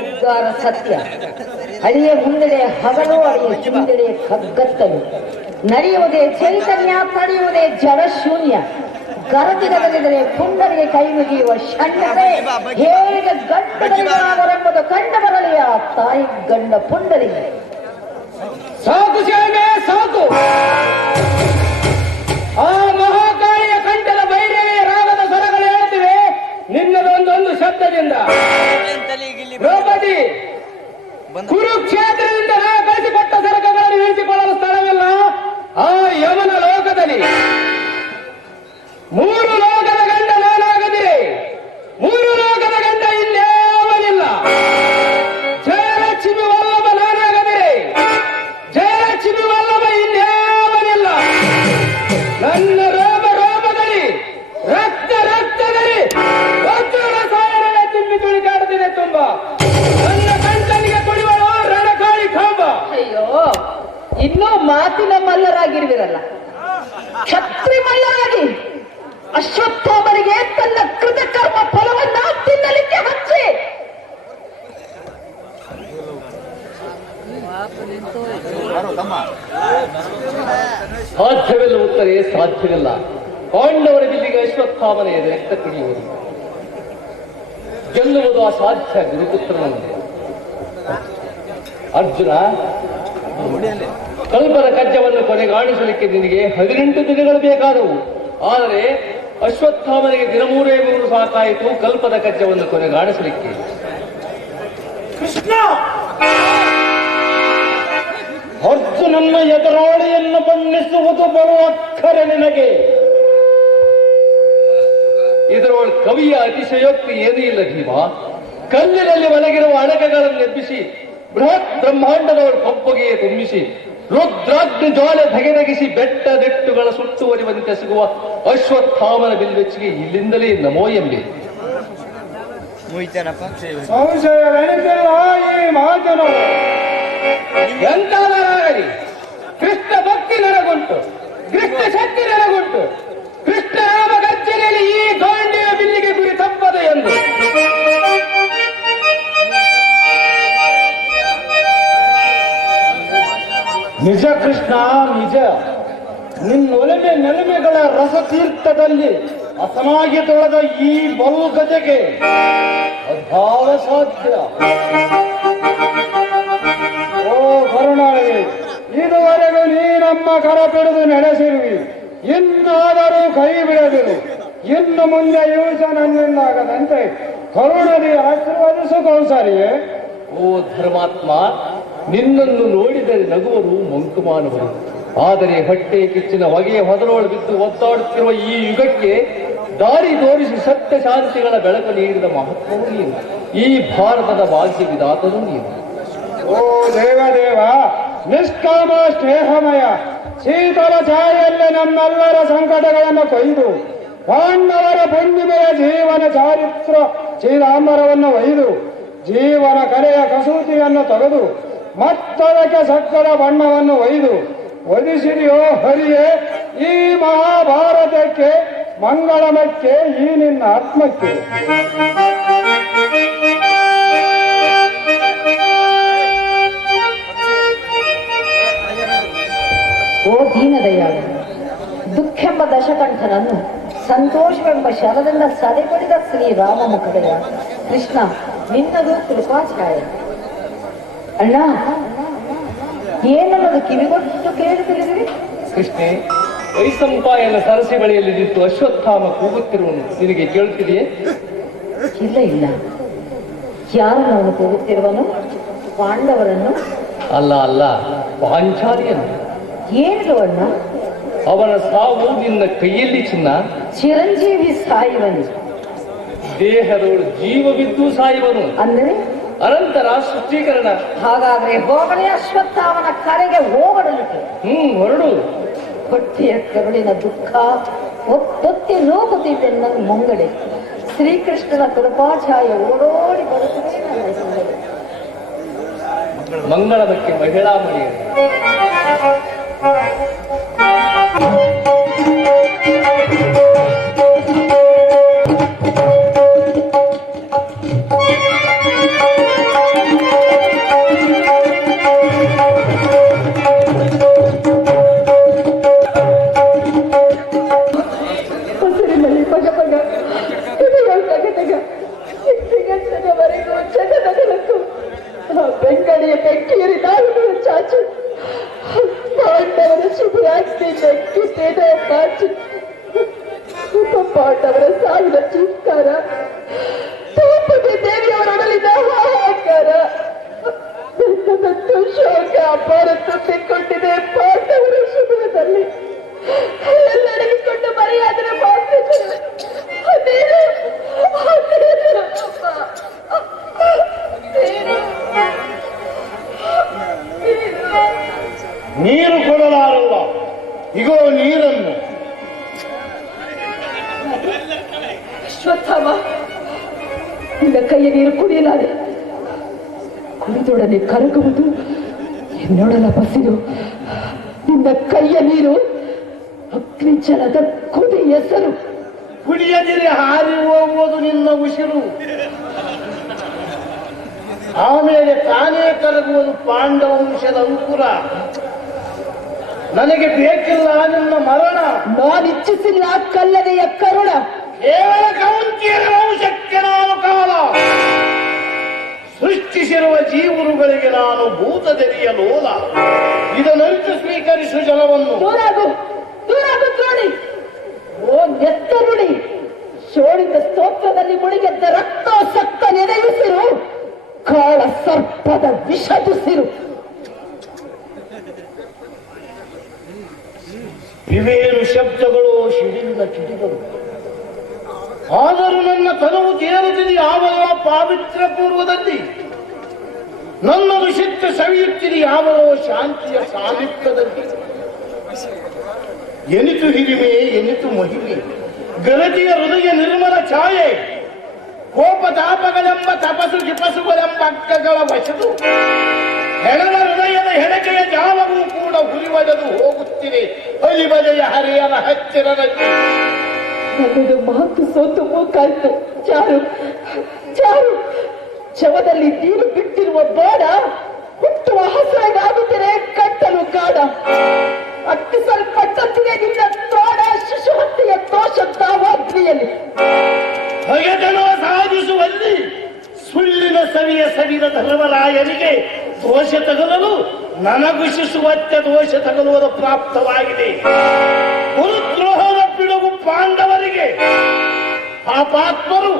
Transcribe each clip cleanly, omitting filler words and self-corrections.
ಉದ್ಗಾರ ಸತ್ಯ. ಅಳಿಯ ಮುಂದೆಡೆ ಹಗಲು, ಅಳಿಯ ಹಿಂದೆಡೆ ಕಗ್ಗತ್ತಲು. ನಡೆಯುವುದೇ ಚೈತನ್ಯ, ತಡೆಯುವುದೇ ಜಡಶೂನ್ಯ. ಗರತಿಗದಲಿದರೆ ಪುಂಡರಿಗೆ ಕೈ ಮುಗಿಯುವ ಷಣ್ಣರೇ, ಹೇಗೆ ಗಂಡವರೆಂಬುದು ಕಂಡು ಬರಲಿಯ ತಾಯಿ ಗಂಡ ಪುಂಡರಿಗೆ. ಸಾಕು ಶಾಮೆ ಸಾಕು. ಆ ಮಹಾಕಾಳಿಯ ಕಂಠದ ಭೈರವೇ ರಾಗದ ಸ್ವರಗಳು ಹೇಳುತ್ತಿವೆ ನಿನ್ನದೊಂದೊಂದು ಶಬ್ದದಿಂದ. ದ್ರೌಪದಿ, ಕುರುಕ್ಷೇತ್ರದಿಂದ ನಾ ಕಳಿಸಿಕೊಟ್ಟ ಸರಕಗಳನ್ನು ಇಳಿಸಿಕೊಳ್ಳಲು ಸ್ಥಳವಿಲ್ಲ ಆ ಯಮನ ಲೋಕದಲ್ಲಿ. ಮೂರು ಲೋಕದ ಗಂಡ ನಾನಾಗದಿರೆ ಮೂರು ಲೋಕದ ಗಂಡ ಇಲ್ಲೇವನಿಲ್ಲ. ಜಯಲಕ್ಷ್ಮಿ ವಲ್ಲಭ ನಾನಾಗದಿರೆ ಜಯಲಕ್ಷ್ಮಿ ವಲ್ಲಭ ಇಲ್ಲೇವನಿಲ್ಲ. ನನ್ನ ರೋಮ ರೋಮದಲ್ಲಿ, ರಕ್ತ ರಕ್ತದಲ್ಲಿ ವಜ್ರ ಸಾಯನವೇ ತುಂಬಿ ತುಳಿಕಾಡುತ್ತಿದೆ ತುಂಬ. ನನ್ನ ಕಂಠನಿಗೆ ಕುಡಿವಳು ರಣಕಾಳಿ ಕಾಂಬ. ಅಯ್ಯೋ, ಇನ್ನೂ ಮಾತಿನ ಮಲ್ಲರಾಗಿರುವಿರಲ್ಲ. ಛತ್ರಿ ಮಲ್ಲರಾಗಿ ಅಶ್ವತ್ಥಾಮನಿಗೆ ತನ್ನ ಕೃತಕರ್ಮ ಫಲವನ್ನ ತಿನ್ನಲಿಕ್ಕೆ ಹಚ್ಚಿ ಸಾಧ್ಯವಿಲ್ಲ ಉತ್ತರೇ, ಸಾಧ್ಯವಿಲ್ಲ. ಪಾಂಡವರ ಬಿಲ್ಲಿಗೆ ಅಶ್ವತ್ಥಾಮನೆಯ ರಕ್ತ ಕುಡಿಯುವುದು, ಗೆಲ್ಲುವುದು ಅಸಾಧ್ಯ ಗುರುಪುತ್ರನಂತೆ. ಅರ್ಜುನ, ಕಲ್ಪದ ಕಜ್ಜವನ್ನು ಕೊನೆಗಾಣಿಸಲಿಕ್ಕೆ ನಿನಗೆ 18 ದಿನಗಳು ಬೇಕಾದವು. ಆದರೆ ಅಶ್ವತ್ಥಾಮನಿಗೆ ದಿನ 3 ಸಾಕಾಯಿತು ಕಲ್ಪದ ಕಜ್ಜವನ್ನು ಕೊನೆಗಾಣಿಸಲಿಕ್ಕೆ. ಕೃಷ್ಣ, ಅರ್ಜುನನ್ನ ಎದುರಾಳಿಯನ್ನು ಬಣ್ಣಿಸುವುದು ಬರುವ ಅಕ್ಕರೆ ನಿನಗೆ. ಇದರೊಳಗೆ ಕವಿಯ ಅತಿಶಯೋಕ್ತಿ ಏನೂ ಇಲ್ಲ ಭೀಮ. ಕಲ್ಲಿನಲ್ಲಿ ಒಳಗಿರುವ ಅಣಕೆಗಳನ್ನು ಎಬ್ಬಿಸಿ ಬೃಹತ್ ಬ್ರಹ್ಮಾಂಡದವಳು ಕೊಪ್ಪಗೆಯೇ ತುಂಬಿಸಿ ರುದ್ರಾಗ್ನಿ ಜ್ವಾಲೆ ಧಗೆದಗಿಸಿ ಬೆಟ್ಟದಿಟ್ಟುಗಳ ಸುಟ್ಟುವರಿವಂತೆ ಸಿಗುವ ಅಶ್ವತ್ಥಾಮನ ಬಿಲ್ವೆಚ್ಚಿಗೆ ಇಲ್ಲಿಂದಲೇ ನಮೋ ಎಂಬೆ. ಸಂಶಯವೆನಿಸಿಲ್ಲ ಈ ಮಾತನು. ಎಂತಾಗಲಿ ಕೃಷ್ಣ ಭಕ್ತಿ ನನಗುಂಟು, ಕೃಷ್ಣ ಶಕ್ತಿ ನನಗುಂಟು. ಕೃಷ್ಣ ರಾಮ ಗರ್ಜನೆಯಲ್ಲಿ ಈ ಗಾಂಡಿಯ ಬಿಲ್ಲಿಗೆ ಗುರಿ ತಪ್ಪದು ಎಂದು. ನಿಜ ಕೃಷ್ಣ, ನಿಜ. ನಿನ್ನೊಲಮೆ ನೆಲಮೆಗಳ ರಸತೀರ್ಥದಲ್ಲಿ ಅಸನಾಗಿ ತೊಳೆದ ಈ ಬಲ್ಗಜೆಗೆ ಅಭಾವ ಸಾಧ್ಯ. ಓ ಕರುಣಾಳವಿ, ಇದುವರೆಗೂ ನೀ ನಮ್ಮ ಕರ ಬಿಡುದು ನಡೆಸಿರುವಿ. ಇನ್ನಾದರೂ ಕೈ ಬಿಡದಿರು. ಇನ್ನು ಮುಂದೆ ಯೂಸ ನನ್ನಿಂದಾಗದಂತೆ ಕರುಣದಿ ಆಶೀರ್ವದಿಸು ಕೌಸರಿಯೇ. ಓ ಧರ್ಮಾತ್ಮ, ನಿನ್ನನ್ನು ನೋಡಿದರೆ ನಗುವರು ಮಂಕುಮಾನವರು. ಆದರೆ ಹೊಟ್ಟೆ ಕಿಚ್ಚಿನ ಹೊಗೆಯ ಹೊದರೊಳು ಬಿದ್ದು ಒತ್ತಾಡುತ್ತಿರುವ ಈ ಯುಗಕ್ಕೆ ದಾರಿ ತೋರಿಸಿ ಸತ್ಯ ಶಾಂತಿಗಳ ಬೆಳಕು ನೀಡಿದ ಮಹತ್ವವೂ ನೀನು. ಈ ಭಾರತದ ಭಾಗ್ಯ ವಿಧಾತನೂ ನೀನು. ಓ ದೇವದೇವ, ನಿಷ್ಕಾಮ ಸ್ನೇಹಮಯ ಶೀತಲ ಛಾಯೆಯಲ್ಲಿ ನಮ್ಮೆಲ್ಲರ ಸಂಕಟಗಳನ್ನು ಕೊಯ್ದು ಪಾಂಡವರ ಪುಣ್ಯಮೆಯ ಜೀವನ ಚಾರಿತ್ರ ಶ್ರೀರಾಮರವನ್ನು ಒಯ್ದು ಜೀವನ ಕಲೆಯ ಕಸೂತಿಯನ್ನು ತೆಗೆದು ಮತ್ತದಕ್ಕೆ ಸಕ್ಕದ ಬಣ್ಣವನ್ನು ಒಯ್ದು ಒದಿಸಿದೆಯೋ ಹರಿಯೇ ಈ ಮಹಾಭಾರತಕ್ಕೆ, ಮಂಗಳಮಕ್ಕೆ, ಈ ನಿನ್ನ ಆತ್ಮಕ್ಕೆ. ಓ ದೀನದಯಾಳ, ದುಃಖೆಂಬ ದಶಕಂಠನನ್ನು ಸಂತೋಷವೆಂಬ ಶರದಿಂದ ಸದೆಪಡಿದ ಶ್ರೀರಾಮ ಮುಖದಯ ಕೃಷ್ಣ, ನಿನ್ನದು ಕೃಪಾಚಾಯ. ಅಣ್ಣ, ಏನನ್ನದು ಕಿವಿಗೊಟ್ಟು ಕೇಳುತ್ತಿರುವಿರಿ? ಕೃಷ್ಣೆ, ವೈಸಂಪಾಯನ ಸರಸಿ ಬಳಿಯಲ್ಲಿ ನಿಂತು ಅಶ್ವತ್ಥಾಮ ಕೂಗುತ್ತಿರುವನು ನಿನಗೆ ಕೇಳುತ್ತಿದೆಯೇ? ಇಲ್ಲ ಇಲ್ಲ. ಯಾರನ್ನು ಅವನು ಕೂಗುತ್ತಿರುವನು? ಪಾಂಡವರನ್ನು? ಅಲ್ಲ ಅಲ್ಲ, ಪಾಂಚಾಲಿಯನ್ನು. ಏನು ಅಣ್ಣ? ಅವನ ಸಾವು ನಿನ್ನ ಕೈಯಲ್ಲಿ ಚಿನ್ನ. ಚಿರಂಜೀವಿ ಸಾಯುವನು, ದೇಹದೋಳು ಜೀವವಿದ್ದು ಸಾಯುವನು. ಅಂದರೆ ಅನಂತರ ಶುದ್ಧೀಕರಣ. ಹಾಗಾದ್ರೆ ಹೋಗಲೇ ಅಶ್ವತ್ಥಾಮನ ಕರೆಗೆ ಹೋಗಡಲಿಕ್ಕೆ. ಹೊರಡು. ಹೊಟ್ಟೆಯ ಕರುಳಿನ ದುಃಖ ಒತ್ತೊತ್ತಿ ನೂಗುತ್ತಿದ್ದೆ ನನ್ನ ಮುಂಗಡೆ. ಶ್ರೀಕೃಷ್ಣನ ಕೃಪಾಚಾಯ ಓಡೋಡಿ ಬರುತ್ತದೆ ನನ್ನ ಹಿಂದೆ. ಮಂಗಳಮಕ್ಕೆ ಮಹಿಳಾ ಮಣಿಯರು. ಕೋಣೆಯ ಬೆಂಕಿಯರಿ ನಾವಿನ ಚಾಚು ಪಾಂಡವರ ಶುಭರಾಜ್ಞೆ ಬೆಂಕಿತೇನೋ ಪಾಚು ಉಪ ಪಾಂಡವರ ಸಾವಿನ ಚೀತ್ಕಾರ ತೋಪಗೆ ದೇವಿಯವರೊಡಲಿನ ಹಾಹಾಕಾರ ನನ್ನದಂತೂ ಶೋಕ ಅಪಾರ ತುಂಬಿಕೊಂಡಿದೆ ಪಾಂಡವರ ಶಿಬಿರದಲ್ಲಿ ಎಲ್ಲಡಗಿಕೊಂಡು ಮರೆಯಾದರ ಮಾತ್ರ ನೀರು ಕೊಡಲಾರಲ್ಲ, ಇಗೋ ನೀರನ್ನು. ಅಶ್ವತ್ಥಾಮ, ನಿನ್ನ ಕೈಯ ನೀರು ಕುಡಿಯಲಾರೆ. ಕುಡಿದೊಡನೆ ಕರಗುವುದು ಎನ್ನೊಡಲ ಬಸಿರು. ನಿನ್ನ ಕೈಯ ನೀರು ಅಗ್ನಿಜಲದ ಕುದಿ ಹೆಸರು. ಕುಡಿಯದಿರಿ ಹಾರಿ ಹೋಗುವುದು ನಿನ್ನ ಉಸಿರು. ಆಮೇಲೆ ತಾನೇ ಕರಗುವುದು ಪಾಂಡವ ವಂಶದ ಅಂಕುರ. ನನಗೆ ಬೇಕಿಲ್ಲ ನಿನ್ನ ಮರಣ, ನಾನಿಚ್ಛಿಸಿಲ್ಲ ಕಲ್ಲನೆಯ ಕರುಣ. ಕೇವಲ ಕೌಂತಿಯರ ವಂಶಕ್ಕೆ ನಾನು ಕಾಲ. ಸೃಷ್ಟಿಸಿರುವ ಜೀವರುಗಳಿಗೆ ನಾನು ಭೂತದೆರಿಯ ಲೋಲ. ಇದನ್ನಂತೂ ಸ್ವೀಕರಿಸು ಜಲವನ್ನು. ದೂರಾಗು ದೂರಾಗು ದ್ರೋಣಿ. ಓ ನೆತ್ತರುಣಿ, ಶೋಣಿತ ಸ್ತೋತ್ರದಲ್ಲಿ ಮುಳುಗೆದ್ದ ರಕ್ತಾಸಕ್ತ ನೆನೆಯುಸಿರು, ಕಾಳ ಸರ್ಪದ ವಿಷದುಸಿರು. ಇವೇನು ಶಬ್ದಗಳು, ಶಿಡಿಲಿನ ಕಿಡಿಗಳು. ಆದರೂ ನನ್ನ ತನವು ತೇರುತ್ತಿದೆ ಯಾವಲೋ ಪಾವಿತ್ರ್ಯ ಪೂರ್ವದಲ್ಲಿ. ನನ್ನದು ಶಿತ್ತು ಸವಿಯುತ್ತಿದೆ ಯಾವಲೋ ಶಾಂತಿಯ ಸಾಮೀಪ್ಯದಲ್ಲಿ. ಎನಿತು ಹಿರಿಮೆ ಎನಿತು ಮಹಿಮೆ, ಗರತಿಯ ಹೃದಯ ನಿರ್ಮಲ ಛಾಯೆ. ಕೋಪತಾಪಗಳೆಂಬ ತಪಸು ಜಿಪಸುಗಳೆಂಬ ಅಕ್ಕಗಳ ವಶದು. ಹೆಣದ ಹೃದಯದ ಹೆಣಕೆಯ ಜಾಲವೂ ಕೂಡ ಹುರಿವಡೆದು ಹೋಗುತ್ತಿದೆ ಹಲಿಬಲೆಯ ಹರಿಯರ ಹತ್ತಿರದಲ್ಲಿ. ನನ್ನದು ಮಾತು ಸೋತು ಮೂಕಾಯ್ತು. ಚಾರು ಚಾರು, ಶವದಲ್ಲಿ ನೀರು ಬಿಟ್ಟಿರುವ ಬಾಡ ಹುಟ್ಟುವ ಹಸಿರಾಗುತ್ತಿದೆ ಕಟ್ಟಲು ಕಾಡ. ಅಟ್ಟಿಸಲ್ಪಟ್ಟಂತಿದೆ ನಿನ್ನ ತೋಡ ಶಿಶು ಹತ್ಯೆಯ ದೋಷ ತಾವಾಗ್ನಿಯಲ್ಲಿ. ಭಯತನ ಸಾಧಿಸುವಲ್ಲಿ ಸುಳ್ಳಿನ ಸವಿಯ ಸವಿದ ಧರ್ಮರಾಯನಿಗೆ ದೋಷ ತಗಲಲು ನನಗುಷಿಸುವತ್ತೆ ದೋಷ ತಗಲುವುದು ಪ್ರಾಪ್ತವಾಗಿದೆ. ಗುರುದ್ರೋಹದ ಪಿಡುಗು ಪಾಂಡವರಿಗೆ. ಪಾಪಾತ್ಮರು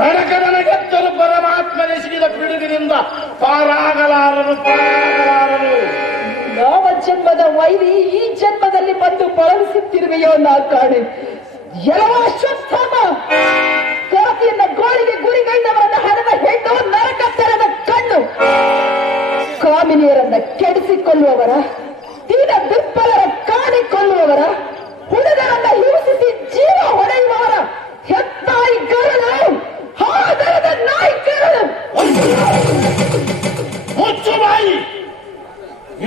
ರಣಕರನಗೆತ್ತಲು ಪರಮಾತ್ಮನೆಸಿದ ಪಿಡುಗಿನಿಂದ ಪಾರಾಗಲಾರರು. ಯಾವ ಜನ್ಮದ ವೈರಿ ಈ ಜನ್ಮದಲ್ಲಿ ಬಂದು ಬಳಸುತ್ತಿರುವೆಯೋ ನಾ ಕಾಣೆ. ಎಲ್ಲವ ಅಶ್ವತ್ಥಾಮ, ಕಾಫಿಯನ್ನ ಗೋಳಿಗೆ ಗುರಿಗೈದವರನ್ನ ಹಣದ ಹೆಣ್ಣು, ನರಕ ತೆರೆದ ಕಣ್ಣು. ಕಾಮಿನಿಯರನ್ನ ಕೆಡಿಸಿಕೊಳ್ಳುವವರ, ತೀರ ದುರ್ಬಲರ ಕಾಣಿಕೊಳ್ಳುವವರ, ಹುಡುಗರನ್ನ ಹಿಂಸಿಸಿ ಜೀವ ಹೊಡೆಯುವವರ ಹೆತ್ತಾಯಿ ಗರಳು, ಹಾದರದ ನಾಯಿ ಗರಳು. ಮುಚ್ಚು ಬಾಯಿ.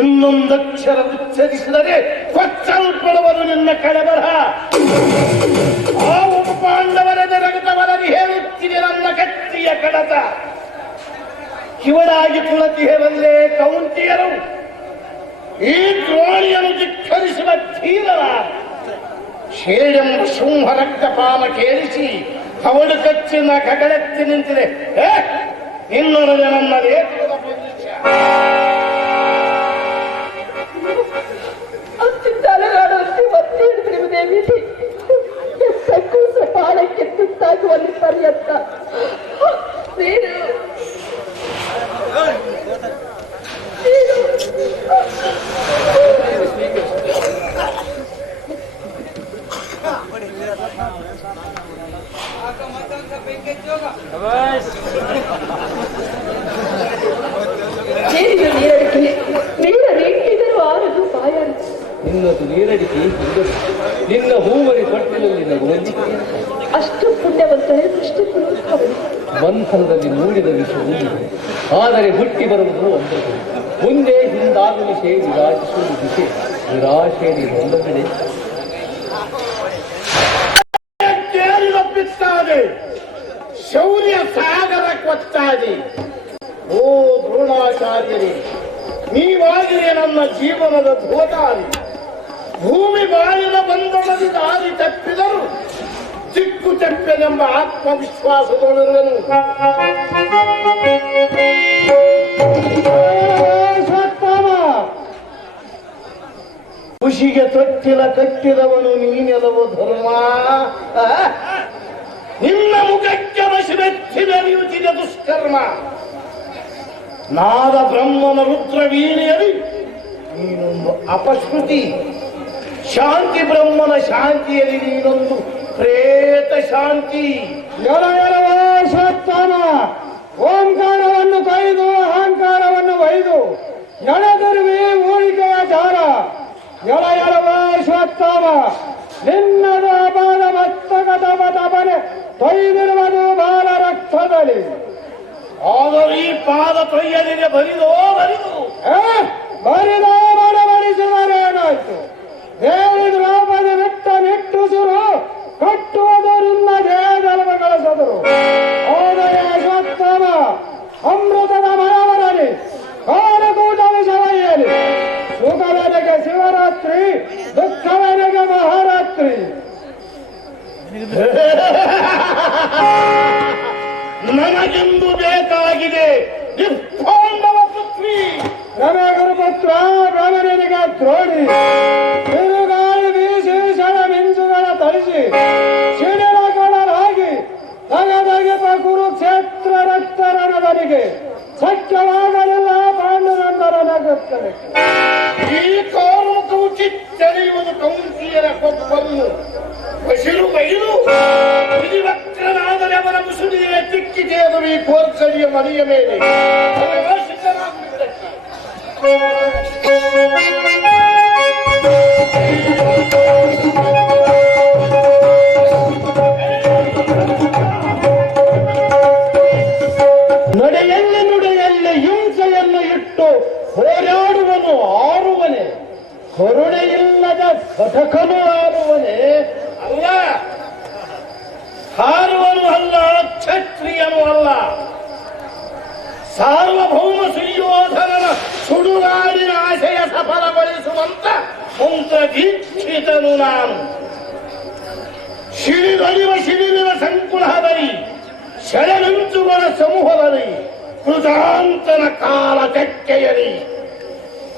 ಇನ್ನೊಂದಕ್ಷರ ಉಚ್ಚರಿಸಿದರೆ ಕೊಚ್ಚಲ್ಪಡುವರು ನಿನ್ನ ಕಳೆಬರಹ. ಆ ಉಪಪಾಂಡವರ ರಗತವರಲ್ಲಿ ಹೇಳುತ್ತಿದೆ ನನ್ನ ಕತ್ತಿಯ ಕಡತ. ಕಿವಡಾಗಿ ತುಳತಿಹರಲ್ಲೇ ಕೌಂತಿಯರು ಈ ದ್ರೋಣಿಯನ್ನು ಧಿಕ್ಕರಿಸುವ ಧೀರರ. ಶೇಳೆಂಬ ಸಿಂಹ ರಕ್ತಪಾನ ಕೇಳಿಸಿ ಅವಳು ಕಚ್ಚಿನ ಕಗಳೆತ್ತಿ ನಿಂತಿದೆ. ಇನ್ನೊಡನೆ ನನ್ನ ಲೇಖನದ ಭವಿಷ್ಯ. ತಲೆಗಾಡುವಂತೆ ಒತ್ತಿ ಹಿಡಿದಿರುವುದೇ ವಿಧಿ. ಕೂಸ ಪಾಲಕ್ಕೆ ತುತ್ತಾಗುವಲ್ಲಿ ಪರ್ಯಂತ ನೀನು ನೀರಡಿಕೆ ನೀರಡಿಕಿದರೂ ಆರದು ಬಾಯಾರು. ನಿನ್ನದು ನೀರಡಿಕೆ, ನಿನ್ನ ಹೂವರಿ ತೊಟ್ಟಿನಲ್ಲಿ ನಗುವಂತೆ. ಅಷ್ಟು ಪುಣ್ಯವಂತರೇ ದೃಷ್ಟಿ ಬಂಧನದಲ್ಲಿ ಮೂಡಿದ ವಿಷ ಉಂಟು, ಆದರೆ ಹುಟ್ಟಿ ಬರುವುದು ಒಂದಕ್ಕೆ. ಮುಂದೆ ಹಿಂದಾಗುವ ವಿಷಯ ವಿರಾಜಿಸುವುದು ದಿಶೆ, ನಿರಾಶೆಯಲ್ಲಿ ಒಂದೊಂದೆಡೆ ಶೌರ್ಯ ಸಾಗರ ಕೊಚ್ಚಾದೆ. ಓ ದ್ರೋಣಾಚಾರ್ಯರೇ, ನೀವಾಗಿಯೇ ನನ್ನ ಜೀವನದ ಧೋತಾರಿ. ಭೂಮಿ ಬಾಳಿನ ಬಂಧನದಿ ದಾರಿ ತಪ್ಪಿದರು ಚಿಕ್ಕು ತೆಪ್ಪೆನೆಂಬ ಆತ್ಮವಿಶ್ವಾಸದೊಳಗನು ಕಟ್ಟಿಲ ಕಟ್ಟಿದವನು ನೀನೆಲವು ಧರ್ಮ. ನಿನ್ನ ಮುಖಕ್ಕೆ ವಶವೆತ್ತಿ ನಡೆಯುತ್ತಿದೆ ದುಷ್ಕರ್ಮ. ನಾದ ಬ್ರಹ್ಮನ ರುದ್ರ ವೀಣೆಯಲ್ಲಿ ನೀನೊಂದು ಅಪಶ್ರುತಿ, ಶಾಂತಿ ಬ್ರಹ್ಮನ ಶಾಂತಿಯಲ್ಲಿ ನೀನೊಂದು ಪ್ರೇತ ಶಾಂತಿ. ಸತ್ತಾನ ಓಂಕಾರವನ್ನು ಕೈದು ಅಹಂಕಾರವನ್ನು ಒಯ್ದು ಎಳೆದರುವೆ ಊಳಿಕೆಯ ದಾರ. ಎಳೆಯಲವಾಶ್ವತ್ಥಾಮ ನಿನ್ನದ ಅಪಾದ ಮಸ್ತಕದ ತಪನೆ ತೊಯ್ದಿರುವುದು ಬಾಲ ರಕ್ತದಲ್ಲಿ. ಆದರೂ ಈ ಪಾದ ತೊಯ್ಯಲಿಗೆ ಬರಿದೋ ಬರಿದು ಬರಿದ ಮಾಡಬಡಿಸುವರೇನಾಯ್ತು. ದೇವಿ ದ್ರೌಪದಿ ಬಿಟ್ಟ ನಿಟ್ಟುಸಿರು ಕಟ್ಟುವುದರಿಂದ ದೇಹದಲ್ವ ಕಳಿಸಿದರು. ಓದಯಶ್ವತ್ಥಾಮ ಅಮೃತದ ಮಯವರಲ್ಲಿ ಕಾಲಕೂಟ ವಿಷವಯ್ಯಲಿ. ಸುಖವೆನಗೆ ಶಿವರಾತ್ರಿ, ದುಃಖವೆನಗೆ ಮಹಾರಾತ್ರಿ. ನನಗೆಂದು ಬೇಕಾಗಿದೆ ನಿರ್ಪಾಂಡವ ಪೃಥ್ವಿ. ರಮೆ ಗುರುಪುತ್ರ ರಮನಿಗೆ ದ್ರೋಣಿ. ಬಿರುಗಾಳಿ ಬೀಸಿ ಸಳ ಮಿಂಚುಗಳ ತಳಿಸಿ ಶಿಡಿಲಗಳಾಗಿ ತಗದಗಿಪ ಕುರುಕ್ಷೇತ್ರ ರಕ್ತರಣದನಿಗೆ ಸತ್ಯವಾಗಲಿಲ್ಲ ಪಾಂಡುರಂಗರ ನಗುತ್ತದೆ. ಈ ಕಾರಣಕ್ಕೂ ಕಿಚ್ಚರಿಯುವುದು ಕೌಂಸಿಯರ ಕೊಪ್ಪನ್ನು ಬಸಿರು ಬೈಲು ವಿಧಿವಕ್ರನಾದರೆ ಅವರ ಮುಸುಡಿಯ ತಿಕ್ಕಿದೆಯದು ಈ ಕೋರ್ಕರಿಯ ಮನೆಯ ಮೇಲೆ. ನಡೆಯಲ್ಲಿ ನುಡಿಯಲ್ಲಿ ಹಿಂಸೆಯನ್ನು ಇಟ್ಟು ಹೋರಾಡುವನು ಆರುವನೆ, ಕರುಣೆಯಿಲ್ಲದ ಕಟಕನು ಆರುವನೆ. ಅಲ್ಲ, ಹಾರುವನು ಅಲ್ಲ, ಕ್ಷತ್ರಿಯನು ಅಲ್ಲ, ಸಾರ್ವಭೌಮ ಸುಯೋಧನನ ಸುಡುಗಾಡಿನ ಆಶಯ ಸಫಲಗೊಳಿಸುವಂತ ಮಂತ್ರ ದೀಕ್ಷಿತನು ನಾನು. ಶಿಡಿಲಿನ ಸಂಕುಲದಲ್ಲಿ ಶರಮಿಂಚುಗಳ ಸಮೂಹದಲ್ಲಿ ಕೃತಾಂತನ ಕಾಲ ಚಕ್ಕೆಯಲಿ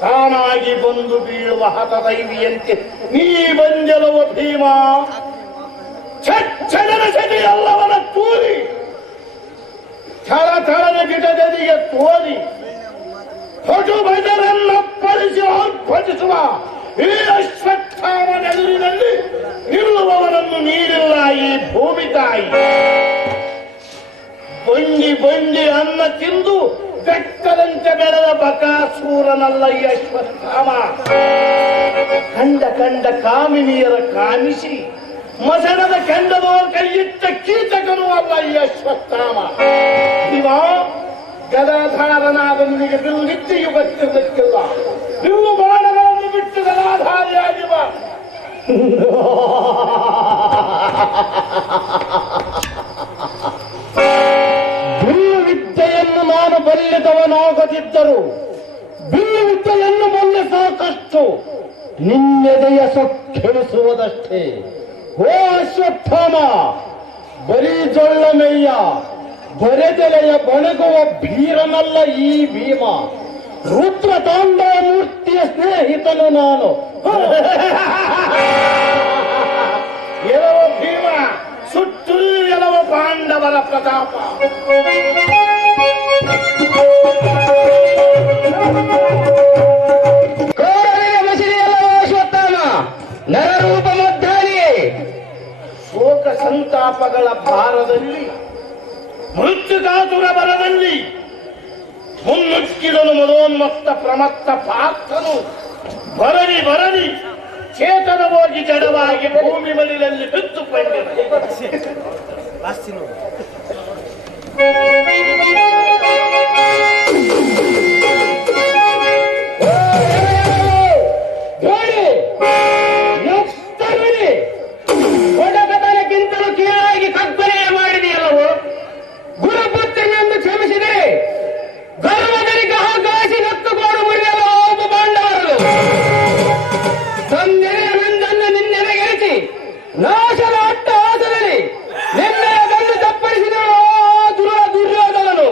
ತಾನಾಗಿ ಬಂದು ಬೀಳುವ ಹತದೈವಿಯಂತೆ ನೀ ಬಂಜಲವ ಭೀಮ. ಛಚ್ಚನ ಸತಿ ಎಲ್ಲವನ ತೂರಿ ಥಳ ಥಳದ ಗಿಡದದಿಗೆ ತೋರಿ ಹೊಟು ಭಜರನ್ನಪ್ಪಳಿಸಿ ಆರ್ಭಟಿಸುವ ಈ ಅಶ್ವತ್ಥಾಮನೆದುರಿನಲ್ಲಿ ನಿಲ್ಲುವವನನ್ನು ನೀರಿಲ್ಲ ಈ ಭೂಮಿ ತಾಯಿ. ಬಂಡಿ ಬಂಡಿ ಅನ್ನ ತಿಂದು ಬೆಕ್ಕದಂತೆ ಬೆಳೆದ ಬಕಾಸೂರನಲ್ಲ ಈ ಅಶ್ವತ್ಥಾಮ. ಕಂಡ ಕಾಮಿನಿಯರ ಕಾಮಿಸಿ ಮಸಣದ ಕಂಡದವ ಕೈಯಿಟ್ಟ ಕೀಟಕನೂ ಅಲ್ಲ ಈ ಅಶ್ವತ್ಥಾಮ. ಇವ ಗದಾಧಾರನಾದ ನಿನಗೆ ಬಿಲ್ಲಿದ್ದೆಯು ಗೊತ್ತಿರಲಿಕ್ಕಿಲ್ಲ. ನೀವು ಬಾಣಗಳನ್ನು ಬಿಟ್ಟು ಗದಾಧಾರಿಯಾಗಿ ಬಾ. ಬಿಲ್ಲು ವಿದ್ಯೆಯನ್ನು ನಾನು ಬಲ್ಲಿದವನಾಗದಿದ್ದರು ಬಿಲ್ಲು ವಿದ್ಯೆಯನ್ನು ಮೊನ್ನೆ ಸಾಕಷ್ಟು ನಿನ್ನೆದೆಯ ಸೊಕ್ಕೆಳಿಸುವುದಷ್ಟೇ. ಓ ಅಶ್ವತ್ಥಾಮ, ಬರೀ ಜೊಳ್ಳಮೆಯ್ಯ ಬರೆದೆಲೆಯ ಬಣಗುವ ಭೀರನಲ್ಲ ಈ ಭೀಮ. ರುದ್ರ ತಾಂಡವ ಮೂರ್ತಿಯ ಸ್ನೇಹಿತನು ನಾನು. ಎಲವ ಭೀಮ ಸುಟ್ಟು ಎಲವ ಪಾಂಡವರ ಪ್ರತಾಪ. ಅಶ್ವತ್ಥಾಮ ನರರೂಪ ಮದ್ದಾನಿಯೇ. ಶೋಕ ಸಂತಾಪಗಳ ಭಾರದಲ್ಲಿ ಮೃತ್ಯುಕಾತುರ ಬರದಲ್ಲಿ ಮುನ್ನುಗ್ಗಿದನು ಮನೋನ್ಮತ್ತ ಪ್ರಮತ್ತ ಪಾರ್ಥನು. ಬರಲಿ ಚೇತನ ಹೋಗಿ ಜಡವಾಗಿ ಭೂಮಿ ಮಲಿನಲ್ಲಿ ಬಿದ್ದುಕೊಂಡಿದೆ. ಒಡಗತನಕ್ಕಿಂತಲೂ ಕೀಳಾಗಿ ಕಗ್ಬಲೆಯ ಮಾಡಿದೆಯಲ್ಲವೋ. ಗುರುಪುತ್ರನೆಂದು ಕ್ಷಮಿಸಿದೆ ಗರ್ವದಲ್ಲಿ ಗಹಗಾಸಿ ನತ್ತುಕೋಡು ಮುರಿಯಲು ಒಬ್ಬ ಪಾಂಡವರದು. ತಂದೆಯ ನಂದನ್ನು ನಿನ್ನೆನೆಗೆರಿಸಿ ನಾಶದ ಅಟ್ಟ ಆಸದಲ್ಲಿ ನಿನ್ನೆಯ ಗಂಡು ತಪ್ಪಡಿಸಿದಳು ದುರ್ಯೋಧನನು.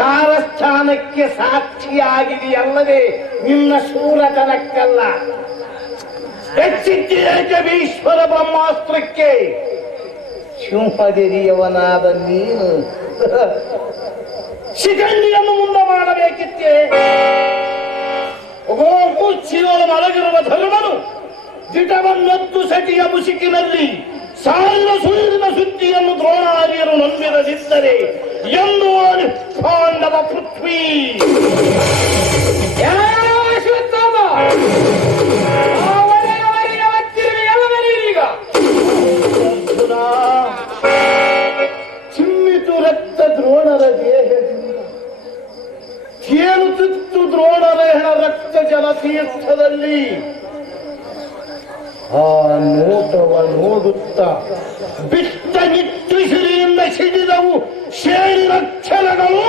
ಕಾರಸ್ಥಾನಕ್ಕೆ ಸಾಕ್ಷಿಯಾಗಿದೆಯಲ್ಲವೇ, ನಿನ್ನ ಶೂರತನಕ್ಕಲ್ಲ. ಹೆಚ್ಚಿದ್ದೇಕೆ ಭೀಶ್ವರ ಬ್ರಹ್ಮಾಸ್ತ್ರಕ್ಕೆ ಸಿಂಹಗಿರಿಯವನಾದ ನೀನು ಶಿಖಂಡಿಯನ್ನು ಮುಂದೆ ಮಾಡಬೇಕಿತ್ತೇ. ಮುಚ್ಚಿಯೊಳು ಮಲಗಿರುವ ಧರ್ಮನು ದಿಟವನ್ನೊತ್ತು ಸಟಿಯ ಮುಸುಕಿನಲ್ಲಿ ಸಾವಿರ ಸುಳ್ಳಿನ ಸುದ್ದಿಯನ್ನು ದ್ರೋಣಾರ್ಯರು ನಂಬಿರದಿದ್ದರೆ ಎಂದು ಪಾಂಡವ ಪೃಥ್ವಿ ಚಿಮ್ಮಿತು ರಕ್ತ ದ್ರೋಣರ ದೇಹದಿಂದ, ತೇಲುತ್ತಿತ್ತು ದ್ರೋಣರ ಹೆಣ ರಕ್ತ ಜಲತೀರ್ಥದಲ್ಲಿ. ಆ ನೋಟವ ನೋಡುತ್ತಾ ಬಿಟ್ಟ ನಿಟ್ಟುಸಿರಿಯಿಂದ ಸಿಡಿದವು ಶೇರಿ ರಕ್ಷಣಗಳು,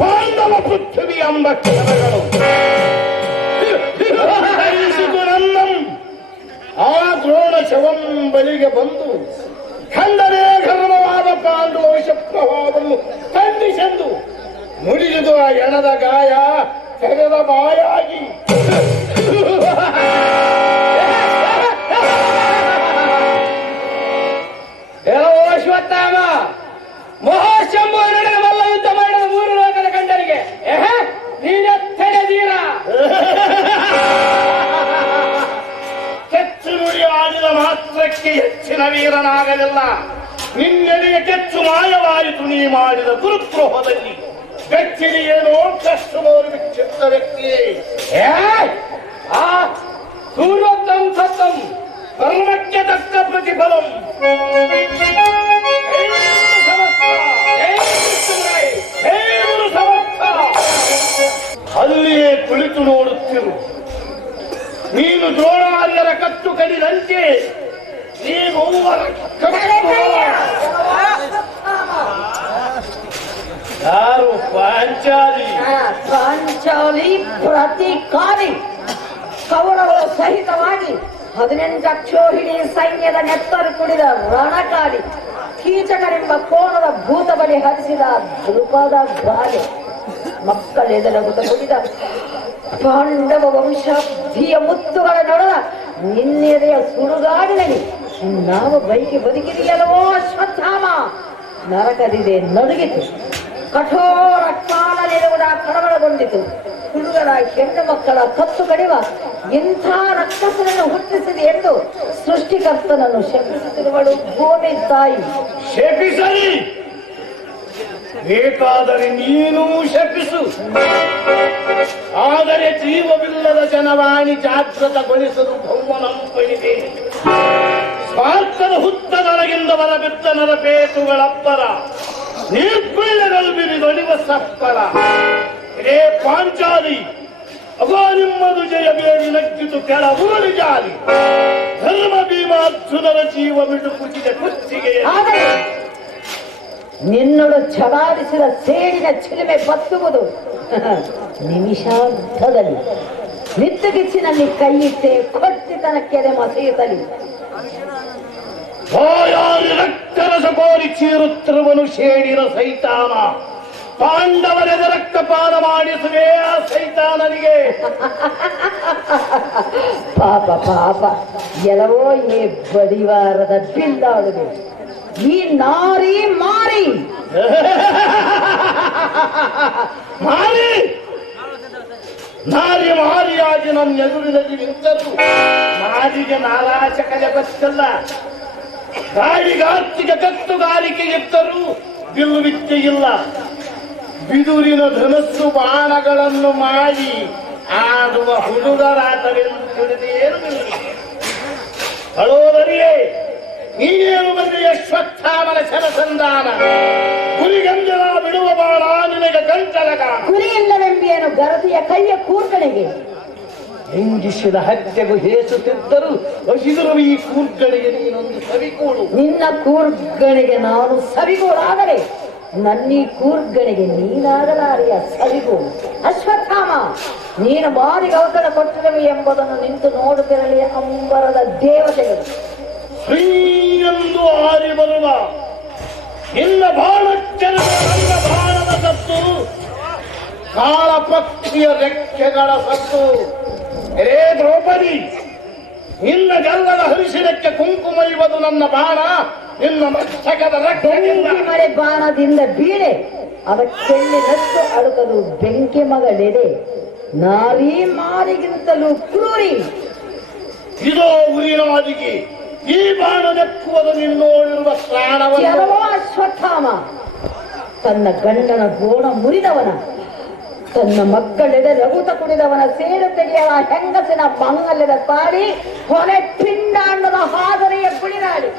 ಪಾಂಡವ ಪೃಥ್ವಿ ಎಂಬ ಕ್ಷಣಗಳು. ನನ್ನಂ ಆ ದ್ರೋಣ ಶವಂ ಬಳಿಗೆ ಬಂದು ಖಂಡನೇ ಘರ್ಮವಾದ ಪಾಂಡವಂಶ ಪ್ರಭಾವವನ್ನು ಖಂಡಿಸೆಂದು ಮುಡಿದು ಆ ಎಣದ ಗಾಯ ತೆರೆದ ಬಾಯಾಗಿ ಅಶ್ವತ್ಥಾಮ ಮಹಾಶಂಭು ನಡೆದ ಮಲ್ಲ ಯುದ್ಧ ಮಾಡಿದ 3 ಲೋಕದ ಕಂಡರಿಗೆ ನೀನೆತ್ತಡೆದೀರ. ಕೆಚ್ಚು ನುಡಿ ಆಡಿದ ಮಾತ್ರಕ್ಕೆ ಹೆಚ್ಚಿನ ವೀರನಾಗಲಿಲ್ಲ. ನಿನ್ನೆಡೆಗೆ ಕೆಚ್ಚು ಮಾಯವಾಯಿತು ನೀ ಮಾಡಿದ ಗುರುದ್ರೋಹದಲ್ಲಿ. ಬೆಚ್ಚಿನ ಏನೋ ಕಷ್ಟಮೋರು ವಿಕ್ಷಿಪ್ತ ವ್ಯಕ್ತಿಯೇ. ಆ ಸೂರ್ಯೋತ್ತಂ ಸತ್ತಂ ಕರ್ಮಕ್ಕೆ ತಕ್ಕ ಪ್ರತಿಫಲಂ. ಅಲ್ಲಿಯೇ ಕುಳಿತು ನೋಡುತ್ತಿರು. ನೀನು ದ್ರೋಣಾರ್ಯರ ಕತ್ತು ಕಡಿದಂತೆ ನೀನು ಯಾರು ಪಾಂಚಾಲಿ? ಪಾಂಚಾಲಿ ಪ್ರತಿಕಾರಿ ಕೌರವರ ಸಹಿತವಾಗಿ 18 ಅಕ್ಷೋಹಿಣಿ ಸೈನ್ಯದ ನೆತ್ತರು ಕುಡಿದ ರಣಕಾರಿ, ಕೀಚಕರೆಂಬ ಕೋಣದ ಭೂತ ಬಳಿ ಹರಿಸಿದ ಧ್ರುಪದ ಬಾಲೆ, ಮಕ್ಕಳೆದಲಗುತ್ತ ಕುಡಿದ ಪಾಂಡವ ವಂಶಾಬ್ಧಿಯ ಮುತ್ತುಗಳ ನಡುವ ನಿನ್ನೆದೆಯ ಸುಡುಗಾಡಿನಲ್ಲಿ ನಾವು ಬೈಕಿ ಬದುಕಿದೆಯಲ್ಲವೋ ಅಶ್ವತ್ಥಾಮ. ನರಕದಿದೆ ನಡುಗಿತು, ಕಠೋರ ಕಾಲನಿರುವುದ ಕಳವಳಗೊಂಡಿತು. ಹುಡುಗರ ಹೆಣ್ಣು ಮಕ್ಕಳ ಕತ್ತು ಕಡಿವ ಇಂಥ ರಕ್ಕಸನನ್ನು ಹುಟ್ಟಿಸಿದೆ ಎಂದು ಸೃಷ್ಟಿಕರ್ತನನ್ನು ಶಪಿಸುತ್ತಿರುವಳು ಭೂಮಿ ತಾಯಿ. ಶಪಿಸಲಿ, ಬೇಕಾದರೆ ನೀನು ಶಪಿಸು. ಆದರೆ ಜೀವವಿಲ್ಲದ ಜನವಾಣಿ ಜಾಗೃತಗೊಳಿಸಲು ಭೌಮನಂಪನಿದೆ. ಸ್ವಾರ್ಥದ ಹುತ್ತದೊಳಗಿಂದ ಹೊರಬಿದ್ದ ನರಪೇತುಗಳಪ್ಪರ ನಿರ್ಬೀಳಗಳು ಬಿರಿದೊಳಿವ ಸಪ್ಪರ. ಇದೇ ಪಾಂಚಾಲಿ, ಅಗೋ ನಿಮ್ಮದು ಜಯ ಬೇಡಿ ನಗ್ಗಿತು ಕೆಳ ಉರುಳಿ ಜಾಲಿ. ಧರ್ಮ ಭೀಮಾರ್ಜುನರ ಜೀವ ಬಿಡು ಕುಚಿದ ಕುಚ್ಚಿಗೆ. ನಿನ್ನೊಡು ಛಲಾಡಿಸಿದ ಸೇಡಿನ ಚಿಲುಮೆ ಬತ್ತುವುದು ನಿಮಿಷಾರ್ಧದಲ್ಲಿ. ನಿತ್ತುಗಿಚ್ಚಿನಲ್ಲಿ ಕೈಯಿಟ್ಟೆ ಕೊಟ್ಟಿತನಕ್ಕೆದೆ ಮಸೆಯುತ್ತಲಿ. ರಕ್ತರಸ ಕೋರಿ ಚೀರುತ್ತಿರುವನು ಶೇಡಿನ ಸೈತಾನ. ಪಾಂಡವರೆದ ರಕ್ತಪಾನ ಮಾಡಿಸುವೆ ಆ ಸೈತಾನನಿಗೆ. ಪಾಪ ಪಾಪ ಎಲ್ಲವೋ ಈ ಬಡಿವಾರದ ಬಿಲ್ಲಾಡುವೆ ಈ ನಾರಿ ಮಾರಿ. ಮಾರಿ ನಾರಿ ಮಾರಿಯಾಗಿ ನಮ್ಮ ಎದುರಿನಲ್ಲಿ ನಿಂತದ್ದು ಮಾರಿಗೆ ನಾರಾಚಕಲೆ ಗೊತ್ತಿಲ್ಲ. ಗಾಳಿಗಾರ್ತಿಗೆ ಕತ್ತುಗಾರಿಕೆ ಎತ್ತರೂ ಬಿಲ್ಲು ವಿದ್ಯೆ ಇಲ್ಲ. ಬಿದುರಿನ ಧನಸ್ಸು ಬಾಣಗಳನ್ನು ಮಾಡಿ ಆಡುವ ಹುಡುಗರಾಟವೆಂದು ತಿಳಿದೇನು ಹಳೋದರಿಯೇ. ನೀನೇನು ಬಂದು ಅಶ್ವತ್ಥಾಮನ ಶರಸಂಧಾನ. ಗುರಿಗಂಜಲ ಬಿಡುವ ಬಾಣ ನಿನಗೆ ಗಂಟಲಗ. ಗುರಿಯಿಲ್ಲವೆಂಬಿಯನು ಗರತಿಯ ಕೈಯ ಕೂರ್ಗಣಿಗೆ. ಹಿಂಗಿಸಿದ ಹತ್ಯೆಗೂ ಹೇಸುತ್ತಿದ್ದರು ಹಸಿದರು ಈ ಕೂರ್ಗಣಿಗೆ ನೀನೊಂದು ಸವಿಗೂಡು. ನಿನ್ನ ಕೂರ್ಗಣಿಗೆ ನಾನು ಸವಿಗೂಡಾದರೆ ನನ್ನೀ ಕೂರ್ಗಣಿಗೆ ನೀನಾಗಲಾರಿಯ ಸವಿಗೂಡು. ಅಶ್ವತ್ಥಾಮ, ನೀನು ಬಾರಿಗೆ ಅವಕಾಶ ಕೊಟ್ಟಿರುವೆ ಎಂಬುದನ್ನು ನಿಂತು ನೋಡುತ್ತಿರಲಿ ಅಂಬರದ ದೇವತೆಗಳು. ಶ್ರೀ ಎಂದು ಹಾರಿ ಬರುವ ನಿನ್ನ ಬಾಣಚ್ಚರ ನನ್ನ ಬಾಣ ಕಾಳ ಪಕ್ಷಿಯ ರೆಕ್ಕೆಗಳ ಸತ್ತು. ರೇ ದ್ರೌಪದಿ, ನಿನ್ನ ಗಲ್ಲದ ಹರಿಸಿರಕ್ಕೆ ಕುಂಕುಮ ಇವದು ನನ್ನ ಬಾಣ, ನಿನ್ನ ಮಸ್ತಕದ ರಕ್ತದಿಂದ ಮಳೆ ಬಾಣದಿಂದ ಬೀಳೆ ಅವಕ್ಕೆಳ್ಳಿ ನತ್ತು ಅಳುಕದು ಬೆಂಕಿ ಮಗಳೆಡೆ ನಾರಿ ಮಾರಿಗಿಂತಲೂ ಕ್ರೂರಿ. ಇದೋ ಉರಿನಾದಿಗೆ ಈ ಬಾಣ ನೆಕ್ಕುವುದು ನಿನ್ನೋಳಿರುವ ಪ್ರಾಣವನ್ನು. ಕೆಲವೋ ಅಶ್ವತ್ಥಾಮ ತನ್ನ ಗಂಡನ ಗೋಣ ಮುರಿದವನ, ತನ್ನ ಮಕ್ಕಳೆಡೆ ರಘುತ ಕುಡಿದವನ ಸೇಡು ತೆಗೆಯವ ಹೆಂಗಸಿನ ಮಂಗಲ್ಯದ ತಾಳಿ ಕೊನೆ ಪಿಂಡಾಂಡದ ಹಾದರಿಯ ಕುಳಿನಾಡಿ.